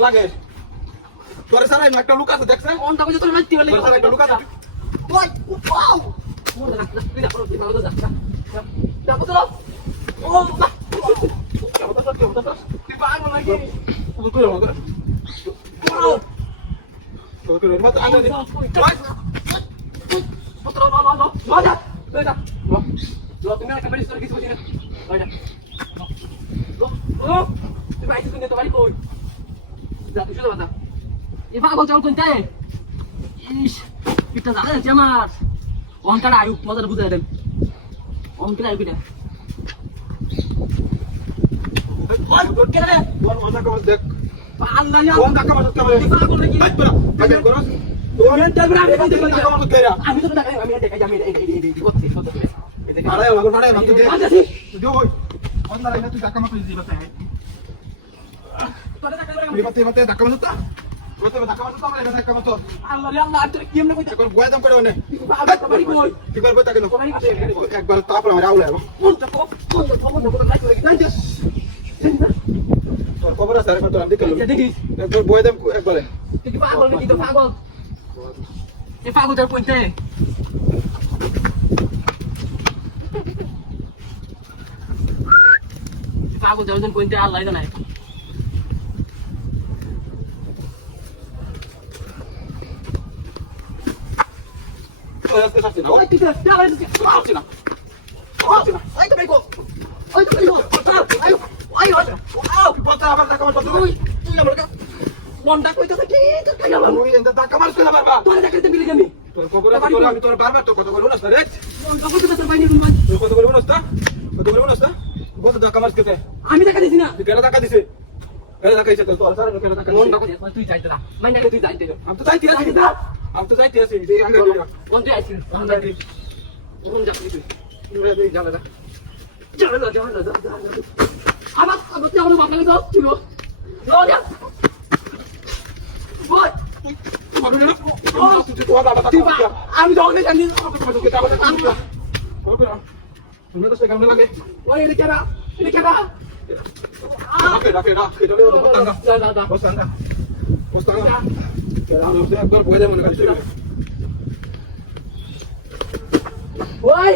লাগে তোরে সারা একটা লুক আছে দেখছেন কোনটা কইছে তোর মাইতি বলে তোর একটা লুক আছে ওই ওয়াও মোর না তুই না করো তুই ভালো যা যা বসো ও তুই পাগল নাকি তুই কই আমাকে তোর কই মত আনো দি পত্র না না না যা যা লো তুমি একটা বেরিস করে কিছু বুঝি না যা ও তুই বাইরে তুই তো বাড়ি কই যা তুই চলে বাতা এ পাগল চল কোনটা ইস পিটা জানা যাচ্ছে আমার অঙ্কটা আয়ু মজাটা বুঝাই দেন অঙ্কটা আয়ু কিনা রে মজা কর দেখ আল্লাহ ইয়া অঙ্ক কাকা মারতে হবে পাগল নাকি বাইট করা কাকে করো তোর তেল বড় আমি দেখি কাকা মারতে কইরা আমি তো দেখাই আমি দেখাই আমি এই করতে এই দেখ আরে লাগো আরে না তুই দে তুই ওই অন্য লাইনে তুই কাকা মারতে দিবি তাই তোরে দেখা করে আমি বাতে ধাক্কা মারতা ওতে ধাক্কা মারতা আমার এটা ধাক্কা মারতো আল্লাহ রে আল্লাহ তুই কি এমনে কইতা কোন বয়দাম করে ওনে বাড়ি কই তুই করব তা কেন একবার তারপর আমরা আউলা কোনটা কোন লাইক করে না তোর খবর আছে আরে তোর আমি দেখি একবার বয়দাম একবারে তুই কি পাগল নাকি তো পাগল এ পাগল তোর পয়েন্টে পাগল যাওয়ার পয়েন্টে আল্লাহ জানে ওই আজকে আসছে না ওই তুই যা ভাই তুই আসছে না ওই তো বাইকো ওই তো বাইকো আয় আয় আয় আও কি বলতা আবার টাকা মারছ তুই তুই আমার কা মনটা কইতাছে কি তুই টাকা মার মুই এন্ড টাকা মারছ না বাবা তোর টাকাতে মিলে যাবি তোর খবর আছে তোর আমি তোর বারবার তো কথা বলবো না রে ওই খবর তো তোর বাইরে গুনবা তোর কথা বলবো না কথা বলবো না বল টাকা মারছ কেতে আমি টাকা দিছি না তুই কেন টাকা দিছিস কেন টাকা দিছিস তোর সারা কেন টাকা মন টাকা তুই যাইতে না মাইনা তুই যাইতে আমি তো যাইতে আছি আমি তো যাইতে আছি এই আঙ্গে কোন যাই আছি আমরা দি কোন যাই তুই নুরে দেই জানা যা আবার তুই আমার বাবা কাছে ছিল নো যা ওই আমি দৌড়ে জানি তুমি তো সেখানে লাগে ওই এদিকে না রাখে বসান্দা একবার বয়ে দেয় মনে করছি ওই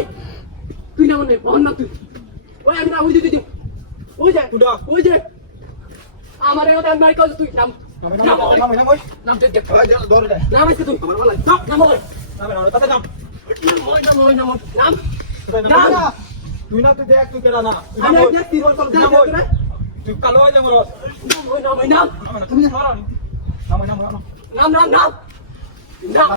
তুই না মনে বল না তুই ওই আমি না ওই দিদি ওই যে আমার এত মারি কল তুই নাম নাম দে দৌড়ে দে নাম আছে তুই আমার বলাই নাম ওই নাম তাতে নাম তুই না তুই দেখ তুই কেডা না আমি দেখ তুই বল নাম তুই কালো হয়ে যাবো নাম তুমি নাম